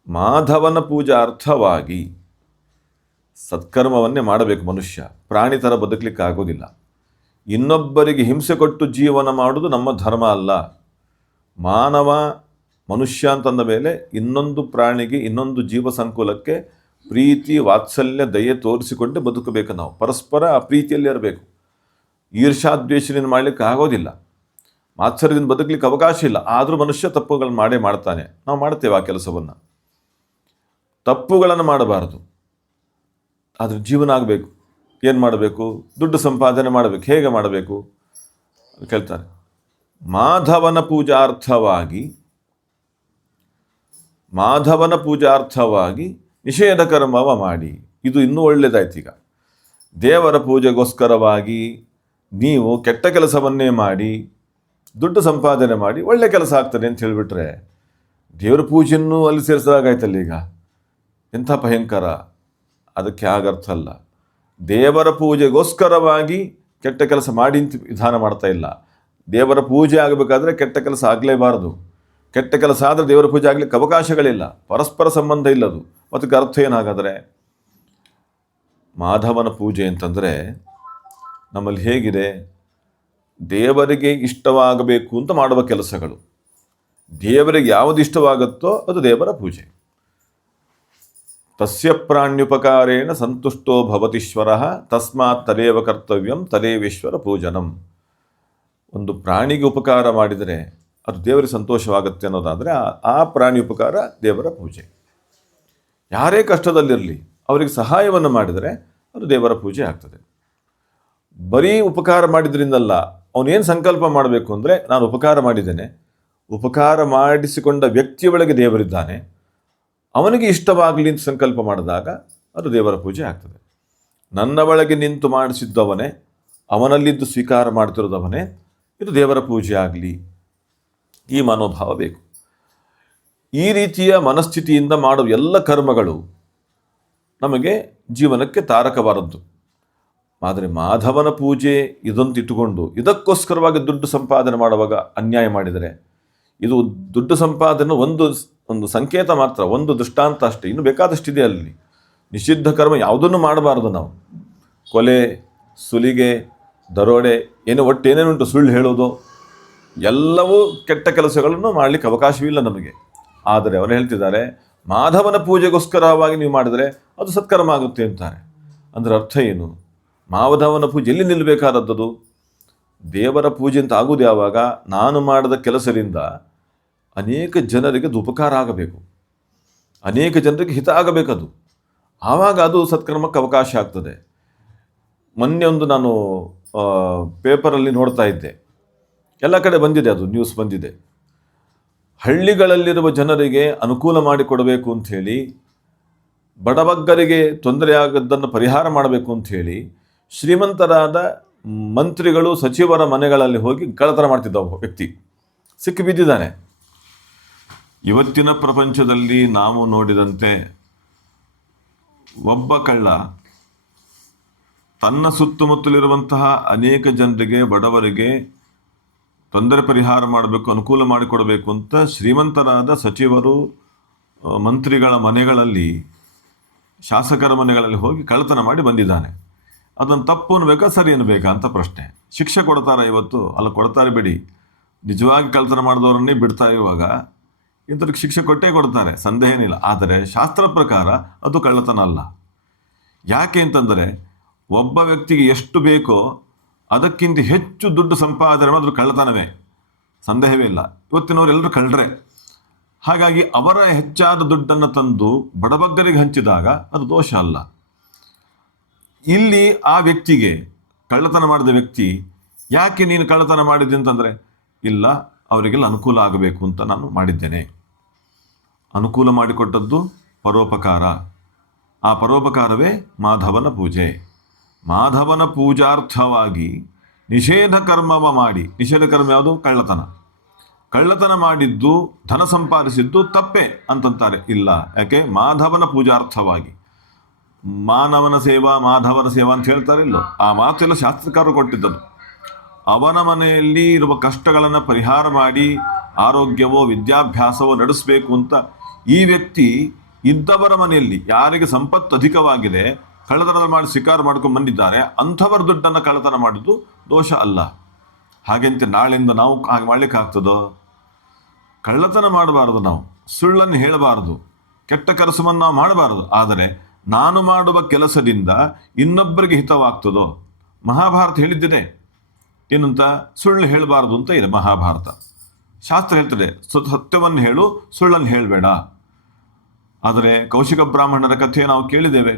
ಮಾಧವನ ಪೂಜಾ ಅರ್ಥವಾಗಿ ಸತ್ಕರ್ಮವನ್ನೇ ಮಾಡಬೇಕು ಮನುಷ್ಯ. ಪ್ರಾಣಿ ಥರ ಬದುಕಲಿಕ್ಕೆ ಆಗೋದಿಲ್ಲ. ಇನ್ನೊಬ್ಬರಿಗೆ ಹಿಂಸೆ ಕೊಟ್ಟು ಜೀವನ ಮಾಡೋದು ನಮ್ಮ ಧರ್ಮ ಅಲ್ಲ. ಮಾನವ ಮನುಷ್ಯ ಅಂತಂದ ಮೇಲೆ ಇನ್ನೊಂದು ಪ್ರಾಣಿಗೆ, ಇನ್ನೊಂದು ಜೀವ ಸಂಕುಲಕ್ಕೆ ಪ್ರೀತಿ, ವಾತ್ಸಲ್ಯ, ದಯೆ ತೋರಿಸಿಕೊಂಡು ಬದುಕಬೇಕು. ನಾವು ಪರಸ್ಪರ ಆ ಪ್ರೀತಿಯಲ್ಲಿ ಇರಬೇಕು. ಈರ್ಷಾದ್ವೇಷದಿಂದ ಮಾಡಲಿಕ್ಕೆ ಆಗೋದಿಲ್ಲ, ಮಾತ್ಸರ್ಯದಿಂದ ಬದುಕಲಿಕ್ಕೆ ಅವಕಾಶ ಇಲ್ಲ. ಆದರೂ ಮನುಷ್ಯ ತಪ್ಪುಗಳನ್ನು ಮಾಡ್ತಾನೆ. ನಾವು ಮಾಡ್ತೇವೆ ಆ ಕೆಲಸವನ್ನು. ತಪ್ಪುಗಳನ್ನು ಮಾಡಬಾರದು, ಆದರೆ ಜೀವನ ಆಗಬೇಕು. ಏನು ಮಾಡಬೇಕು? ದುಡ್ಡು ಸಂಪಾದನೆ ಮಾಡಬೇಕು. ಹೇಗೆ ಮಾಡಬೇಕು ಕೇಳ್ತಾರೆ. ಮಾಧವನ ಪೂಜಾರ್ಥವಾಗಿ ನಿಷೇಧ ಕರ್ಮವ ಮಾಡಿ. ಇದು ಇನ್ನೂ ಒಳ್ಳೆಯದಾಯ್ತು. ಈಗ ದೇವರ ಪೂಜೆಗೋಸ್ಕರವಾಗಿ ನೀವು ಕೆಟ್ಟ ಕೆಲಸವನ್ನೇ ಮಾಡಿ ದುಡ್ಡು ಸಂಪಾದನೆ ಮಾಡಿ ಒಳ್ಳೆ ಕೆಲಸ ಆಗ್ತದೆ ಅಂತ ಹೇಳಿಬಿಟ್ರೆ, ದೇವರ ಪೂಜೆಯನ್ನು ಅಲ್ಲಿ ಸೇರಿಸಿದಾಗಾಯ್ತಲ್ಲ. ಈಗ ಎಂಥ ಭಯಂಕರ! ಅದಕ್ಕೆ ಆಗರ್ಥ ಅಲ್ಲ. ದೇವರ ಪೂಜೆಗೋಸ್ಕರವಾಗಿ ಕೆಟ್ಟ ಕೆಲಸ ಮಾಡಿ ಅಂತ ವಿಧಾನ ಮಾಡ್ತಾ ಇಲ್ಲ. ದೇವರ ಪೂಜೆ ಆಗಬೇಕಾದ್ರೆ ಕೆಟ್ಟ ಕೆಲಸ ಆಗಲೇಬಾರದು. ಕೆಟ್ಟ ಕೆಲಸ ಆದರೆ ದೇವರ ಪೂಜೆ ಆಗಲಿಕ್ಕೆ ಅವಕಾಶಗಳಿಲ್ಲ, ಪರಸ್ಪರ ಸಂಬಂಧ ಇಲ್ಲದು. ಅದಕ್ಕೆ ಅರ್ಥ ಏನಾಗಾದರೆ, ಮಾಧವನ ಪೂಜೆ ಅಂತಂದರೆ ನಮ್ಮಲ್ಲಿ ಹೇಗಿದೆ, ದೇವರಿಗೆ ಇಷ್ಟವಾಗಬೇಕು ಅಂತ ಮಾಡುವ ಕೆಲಸಗಳು. ದೇವರಿಗೆ ಯಾವುದು ಇಷ್ಟವಾಗುತ್ತೋ ಅದು ದೇವರ ಪೂಜೆ. ತಸ್ಯ ಪ್ರಾಣ್ಯುಪಕಾರೇಣ ಸಂತುಷ್ಟೋ ಭವತೀಶ್ವರಃ ತಸ್ಮಾತ್ ತದೇವ ಕರ್ತವ್ಯಂ ತದೇವೇಶ್ವರ ಪೂಜನಂ. ಒಂದು ಪ್ರಾಣಿಗೆ ಉಪಕಾರ ಮಾಡಿದರೆ ಅದು ದೇವರಿಗೆ ಸಂತೋಷವಾಗುತ್ತೆ ಅನ್ನೋದಾದರೆ ಆ ಪ್ರಾಣಿ ಉಪಕಾರ ದೇವರ ಪೂಜೆ. ಯಾರೇ ಕಷ್ಟದಲ್ಲಿರಲಿ ಅವರಿಗೆ ಸಹಾಯವನ್ನು ಮಾಡಿದರೆ ಅದು ದೇವರ ಪೂಜೆ ಆಗ್ತದೆ. ಬರೀ ಉಪಕಾರ ಮಾಡಿದ್ರಿಂದಲ್ಲ, ಅವನೇನು ಸಂಕಲ್ಪ ಮಾಡಬೇಕು ಅಂದರೆ, ನಾನು ಉಪಕಾರ ಮಾಡಿದ್ದೇನೆ, ಉಪಕಾರ ಮಾಡಿಸಿಕೊಂಡ ವ್ಯಕ್ತಿಯೊಳಗೆ ದೇವರಿದ್ದಾನೆ, ಅವನಿಗೆ ಇಷ್ಟವಾಗಲಿ ಅಂತ ಸಂಕಲ್ಪ ಮಾಡಿದಾಗ ಅದು ದೇವರ ಪೂಜೆ ಆಗ್ತದೆ. ನನ್ನ ಒಳಗೆ ನಿಂತು ಮಾಡಿಸಿದ್ದವನೇ, ಅವನಲ್ಲಿದ್ದು ಸ್ವೀಕಾರ ಮಾಡ್ತಿರೋದವನೇ, ಇದು ದೇವರ ಪೂಜೆ ಆಗಲಿ, ಈ ಮನೋಭಾವ ಬೇಕು. ಈ ರೀತಿಯ ಮನಸ್ಥಿತಿಯಿಂದ ಮಾಡುವ ಎಲ್ಲ ಕರ್ಮಗಳು ನಮಗೆ ಜೀವನಕ್ಕೆ ತಾರಕವಾದದ್ದು. ಆದರೆ ಮಾಧವನ ಪೂಜೆ ಇದಂತ ಇಟ್ಟುಕೊಂಡು ಇದಕ್ಕೋಸ್ಕರವಾಗಿ ದುಡ್ಡು ಸಂಪಾದನೆ ಮಾಡುವಾಗ ಅನ್ಯಾಯ ಮಾಡಿದರೆ, ಇದು ದುಡ್ಡು ಸಂಪಾದನೆ ಒಂದು ಸಂಕೇತ ಮಾತ್ರ, ಒಂದು ದೃಷ್ಟಾಂತ ಅಷ್ಟೇ. ಇನ್ನು ಬೇಕಾದಷ್ಟಿದೆ ಅಲ್ಲಿ. ನಿಷಿದ್ಧ ಕರ್ಮ ಯಾವುದನ್ನು ಮಾಡಬಾರ್ದು ನಾವು. ಕೊಲೆ, ಸುಲಿಗೆ, ದರೋಡೆ, ಒಟ್ಟೇನೇನುಂಟು, ಸುಳ್ಳು ಹೇಳೋದು, ಎಲ್ಲವೂ ಕೆಟ್ಟ ಕೆಲಸಗಳನ್ನು ಮಾಡಲಿಕ್ಕೆ ಅವಕಾಶವಿಲ್ಲ ನಮಗೆ. ಆದರೆ ಅವರು ಹೇಳ್ತಿದ್ದಾರೆ, ಮಾಧವನ ಪೂಜೆಗೋಸ್ಕರವಾಗಿ ನೀವು ಮಾಡಿದರೆ ಅದು ಸತ್ಕರ್ಮ ಆಗುತ್ತೆ ಅಂತಾರೆ. ಅಂದರೆ ಅರ್ಥ ಏನು? ಮಾಧವನ ಪೂಜೆ ಎಲ್ಲಿ ನಿಲ್ಲಬೇಕಾದದ್ದು? ದೇವರ ಪೂಜೆ ಅಂತ ಆಗುವುದು ಯಾವಾಗ? ನಾನು ಮಾಡಿದ ಕೆಲಸದಿಂದ ಅನೇಕ ಜನರಿಗೆ ಅದು ಉಪಕಾರ ಆಗಬೇಕು, ಅನೇಕ ಜನರಿಗೆ ಹಿತ ಆಗಬೇಕದು. ಆವಾಗ ಅದು ಸತ್ಕರ್ಮಕ್ಕೆ ಅವಕಾಶ ಆಗ್ತದೆ. ಮೊನ್ನೆ ಒಂದು ನಾನು ಪೇಪರಲ್ಲಿ ನೋಡ್ತಾ ಇದ್ದೆ, ಎಲ್ಲ ಕಡೆ ಬಂದಿದೆ, ಅದು ನ್ಯೂಸ್ ಬಂದಿದೆ. ಹಳ್ಳಿಗಳಲ್ಲಿರುವ ಜನರಿಗೆ ಅನುಕೂಲ ಮಾಡಿಕೊಡಬೇಕು ಅಂಥೇಳಿ, ಬಡಬಗ್ಗರಿಗೆ ತೊಂದರೆಯಾಗದ್ದನ್ನು ಪರಿಹಾರ ಮಾಡಬೇಕು ಅಂಥೇಳಿ ಶ್ರೀಮಂತರಾದ ಮಂತ್ರಿಗಳು, ಸಚಿವರ ಮನೆಗಳಲ್ಲಿ ಹೋಗಿ ಕಳ್ಳತನ ಮಾಡ್ತಿದ್ದ ಒಬ್ಬ ವ್ಯಕ್ತಿ ಸಿಕ್ಕಿಬಿದ್ದಿದ್ದಾನೆ. ಇವತ್ತಿನ ಪ್ರಪಂಚದಲ್ಲಿ ನಾವು ನೋಡಿದಂತೆ ಒಬ್ಬ ಕಳ್ಳ ತನ್ನ ಸುತ್ತಮುತ್ತಲಿರುವಂತಹ ಅನೇಕ ಜನರಿಗೆ, ಬಡವರಿಗೆ ತೊಂದರೆ ಪರಿಹಾರ ಮಾಡಬೇಕು, ಅನುಕೂಲ ಮಾಡಿಕೊಡಬೇಕು ಅಂತ ಶ್ರೀಮಂತರಾದ ಸಚಿವರು, ಮಂತ್ರಿಗಳ ಮನೆಗಳಲ್ಲಿ, ಶಾಸಕರ ಮನೆಗಳಲ್ಲಿ ಹೋಗಿ ಕಳ್ಳತನ ಮಾಡಿ ಬಂದಿದ್ದಾನೆ. ಅದನ್ನು ತಪ್ಪು ಅನ್ಬೇಕಾ ಸರಿ ಅನ್ಬೇಕಾ ಅಂತ ಪ್ರಶ್ನೆ. ಶಿಕ್ಷೆ ಕೊಡ್ತಾರೆ ಇವತ್ತು? ಅಲ್ಲ, ಕೊಡ್ತಾರೆ ಬಿಡಿ. ನಿಜವಾಗಿ ಕಳ್ಳತನ ಮಾಡಿದವರನ್ನೇ ಬಿಡ್ತಾ ಇರುವಾಗ ಇಂಥವ್ರಿಗೆ ಶಿಕ್ಷೆ ಕೊಟ್ಟೇ ಕೊಡ್ತಾರೆ, ಸಂದೇಹ ಏನಿಲ್ಲ. ಆದರೆ ಶಾಸ್ತ್ರ ಪ್ರಕಾರ ಅದು ಕಳ್ಳತನ ಅಲ್ಲ. ಯಾಕೆ ಅಂತಂದರೆ, ಒಬ್ಬ ವ್ಯಕ್ತಿಗೆ ಎಷ್ಟು ಬೇಕೋ ಅದಕ್ಕಿಂತ ಹೆಚ್ಚು ದುಡ್ಡು ಸಂಪಾದನೆ ಮಾಡೋದು ಕಳ್ಳತನವೇ, ಸಂದೇಹವೇ ಇಲ್ಲ. ಇವತ್ತಿನವರೆಲ್ಲರೂ ಕಳ್ಳರೆ. ಹಾಗಾಗಿ ಅವರ ಹೆಚ್ಚಾದ ದುಡ್ಡನ್ನು ತಂದು ಬಡಬಗ್ಗರಿಗೆ ಹಂಚಿದಾಗ ಅದು ದೋಷ ಅಲ್ಲ. ಇಲ್ಲಿ ಆ ವ್ಯಕ್ತಿಗೆ, ಕಳ್ಳತನ ಮಾಡಿದ ವ್ಯಕ್ತಿ, ಯಾಕೆ ನೀನು ಕಳ್ಳತನ ಮಾಡಿದ್ದೆ ಅಂತಂದರೆ, ಇಲ್ಲ ಅವರಿಗೆಲ್ಲ ಅನುಕೂಲ ಆಗಬೇಕು ಅಂತ ನಾನು ಮಾಡಿದ್ದೇನೆ. ಅನುಕೂಲ ಮಾಡಿಕೊಟ್ಟದ್ದು ಪರೋಪಕಾರ. ಆ ಪರೋಪಕಾರವೇ ಮಾಧವನ ಪೂಜೆ. ಮಾಧವನ ಪೂಜಾರ್ಥವಾಗಿ ನಿಷೇಧ ಕರ್ಮವ ಮಾಡಿ, ನಿಷೇಧ ಕರ್ಮ ಯಾವುದು? ಕಳ್ಳತನ. ಕಳ್ಳತನ ಮಾಡಿದ್ದು, ಧನ ಸಂಪಾದಿಸಿದ್ದು ತಪ್ಪೆ ಅಂತಂತಾರೆ. ಇಲ್ಲ, ಯಾಕೆ? ಮಾಧವನ ಪೂಜಾರ್ಥವಾಗಿ. ಮಾನವನ ಸೇವಾ ಮಾಧವನ ಸೇವಾ ಅಂತ ಹೇಳ್ತಾರೆ ಇಲ್ಲೋ, ಆ ಮಾತೆಲ್ಲ ಶಾಸ್ತ್ರಕಾರರು ಕೊಟ್ಟಿದ್ದದು. ಅವನ ಮನೆಯಲ್ಲಿ ಇರುವ ಕಷ್ಟಗಳನ್ನು ಪರಿಹಾರ ಮಾಡಿ ಆರೋಗ್ಯವೋ ವಿದ್ಯಾಭ್ಯಾಸವೋ ನಡೆಸಬೇಕು ಅಂತ ಈ ವ್ಯಕ್ತಿ ಇದ್ದವರ ಮನೆಯಲ್ಲಿ ಯಾರಿಗೆ ಸಂಪತ್ತು ಅಧಿಕವಾಗಿದೆ, ಕಳ್ಳತನ ಮಾಡಿ ಶಿಕಾರ ಮಾಡ್ಕೊಂಡು ಬಂದಿದ್ದಾರೆ, ಅಂಥವರ ದುಡ್ಡನ್ನು ಕಳ್ಳತನ ಮಾಡಿದ್ದು ದೋಷ ಅಲ್ಲ. ಹಾಗೆಂತ ನಾಳೆಯಿಂದ ನಾವು ಹಾಗೆ ಮಾಡ್ಲಿಕ್ಕೆ ಆಗ್ತದೋ? ಕಳ್ಳತನ ಮಾಡಬಾರದು, ನಾವು ಸುಳ್ಳನ್ನು ಹೇಳಬಾರದು, ಕೆಟ್ಟ ಕೆಲಸವನ್ನು ನಾವು ಮಾಡಬಾರದು. ಆದರೆ ನಾನು ಮಾಡುವ ಕೆಲಸದಿಂದ ಇನ್ನೊಬ್ಬರಿಗೆ ಹಿತವಾಗ್ತದೋ? ಮಹಾಭಾರತ ಹೇಳಿದ್ದಿದೆ ಏನಂತ, ಸುಳ್ಳು ಹೇಳಬಾರದು ಅಂತ ಇದೆ ಮಹಾಭಾರತ. ಶಾಸ್ತ್ರ ಹೇಳ್ತದೆ, ಸತ್ಯವನ್ನು ಹೇಳು, ಸುಳ್ಳನ್ನು ಹೇಳಬೇಡ. ಆದರೆ ಕೌಶಿಕ ಬ್ರಾಹ್ಮಣರ ಕಥೆ ನಾವು ಕೇಳಿದ್ದೇವೆ,